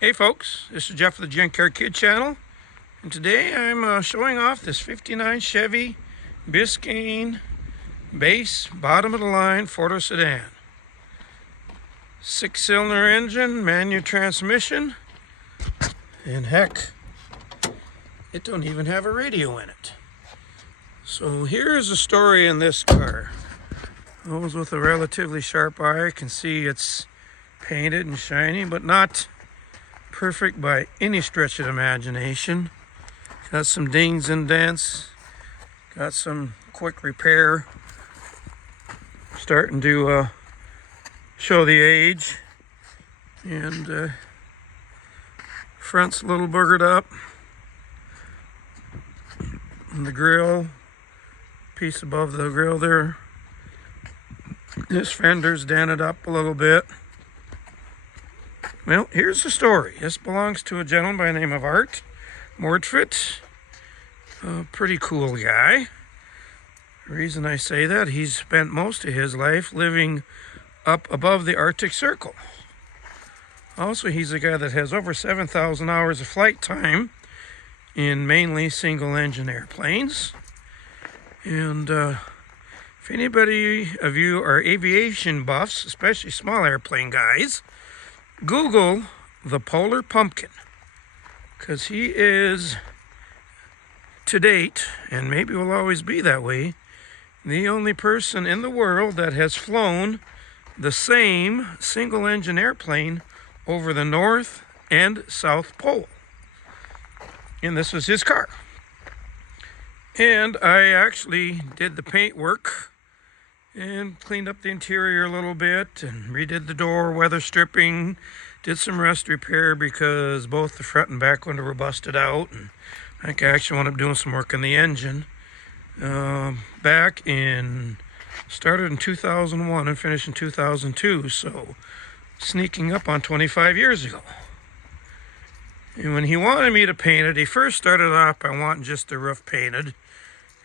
Hey folks, this is Jeff of the Junkyard Kid channel, and today I'm showing off this 59 Chevy Biscayne base, bottom of the line, 4-door sedan. 6-cylinder engine, manual transmission, and heck, it don't even have a radio in it. So here's the story in this car. Those with a relatively sharp eye can see it's painted and shiny, but not perfect by any stretch of the imagination. Got some dings and dents, got some quick repair, starting to show the age, and front's a little boogered up, and the grill, piece above the grill there, this fender's dented up a little bit. Well, here's the story. This belongs to a gentleman by the name of Art Mordfit. A pretty cool guy. The reason I say that, he's spent most of his life living up above the Arctic Circle. Also, he's a guy that has over 7,000 hours of flight time in mainly single-engine airplanes. And if anybody of you are aviation buffs, especially small airplane guys, Google the Polar Pumpkin, because he is, to date, and maybe will always be that way, the only person in the world that has flown the same single-engine airplane over the North and South Pole. And this was his car. And I actually did the paint work and cleaned up the interior a little bit and redid the door, weather stripping, did some rust repair because both the front and back window were busted out, and I actually wound up doing some work on the engine. Started in 2001 and finished in 2002, so sneaking up on 25 years ago. And when he wanted me to paint it, he first started off by wanting just the roof painted,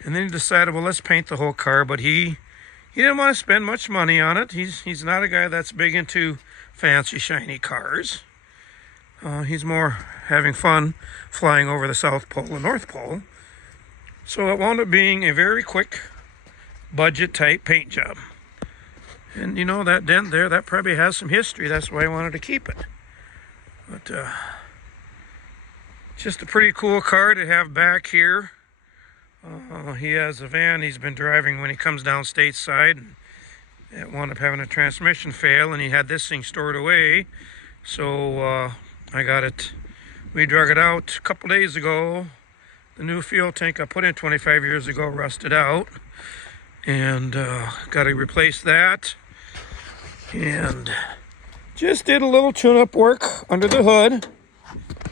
and then he decided, well, let's paint the whole car, but he didn't want to spend much money on it. He's not a guy that's big into fancy, shiny cars. He's more having fun flying over the South Pole and North Pole. So it wound up being a very quick, budget-type paint job. And you know, that dent there, that probably has some history. That's why I wanted to keep it. But just a pretty cool car to have back here. He has a van he's been driving when he comes down stateside, and it wound up having a transmission fail, and he had this thing stored away. So I got it, we drug it out a couple days ago. The new fuel tank I put in 25 years ago rusted out, and got to replace that. And just did a little tune-up work under the hood.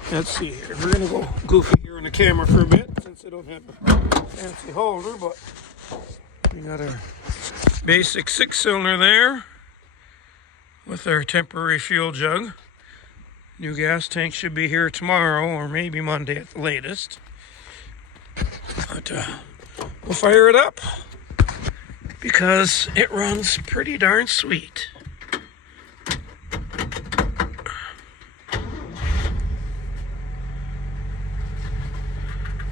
Let's see here, we're gonna go goofy here on the camera for a bit since I don't have a fancy holder, but we got our basic 6-cylinder there with our temporary fuel jug. New gas tank should be here tomorrow or maybe Monday at the latest. But we'll fire it up because it runs pretty darn sweet.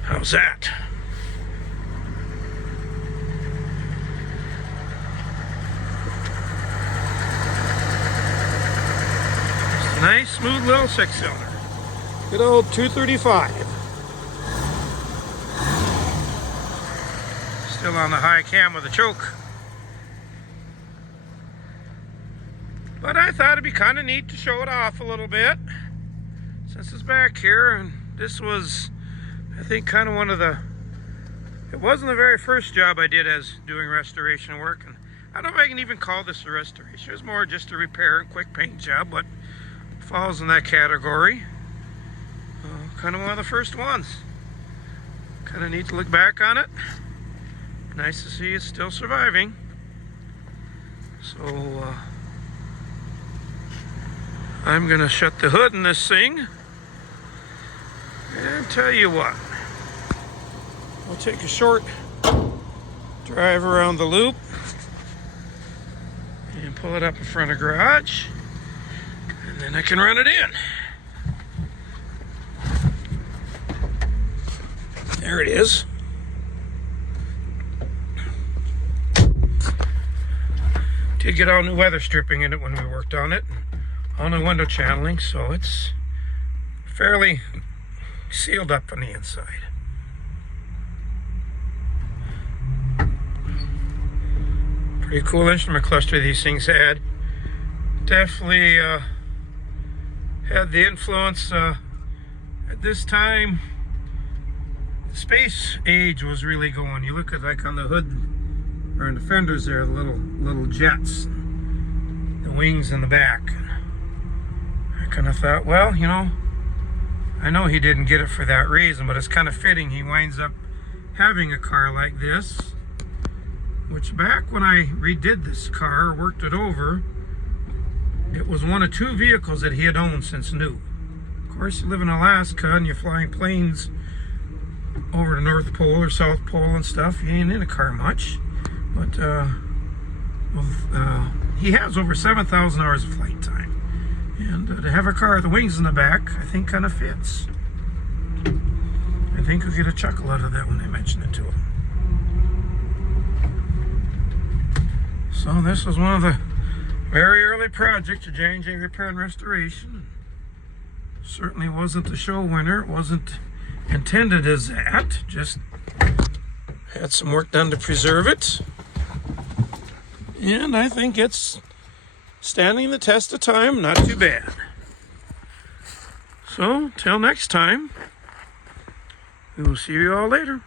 How's that? It's a nice, smooth little 6-cylinder. Good old 235. Still on the high cam with the choke. But I thought it'd be kind of neat to show it off a little bit since it's back here, and this was, I think, kind of one of the, it wasn't the very first job I did as doing restoration work, and I don't know if I can even call this a restoration. It was more just a repair and quick paint job, but falls in that category. Kind of one of the first ones. Kind of neat to look back on it. Nice to see it's still surviving. So I'm gonna shut the hood in this thing and tell you what, we'll take a short drive around the loop and pull it up in front of the garage, and then I can run it in. There it is. Did get all new weather stripping in it when we worked on it. All new window channeling, so it's fairly sealed up on the inside. Pretty cool instrument cluster these things had. Definitely had the influence at this time. The space age was really going. You look at like on the hood or in the fenders there, the little jets, the wings in the back. I kind of thought, well, you know, I know he didn't get it for that reason, but it's kind of fitting he winds up having a car like this, which back when I redid this car, worked it over, it was one of two vehicles that he had owned since new. Of course, you live in Alaska and you're flying planes over the North Pole or South Pole and stuff. You ain't in a car much. But he has over 7,000 hours of flight time. And to have a car with the wings in the back, I think kind of fits. I think we'll get a chuckle out of that when I mention it to him. So this was one of the very early projects of J&J Repair and Restoration. Certainly wasn't the show winner. It wasn't intended as that. Just had some work done to preserve it. And I think it's standing the test of time, not too bad. So, till next time, we will see you all later.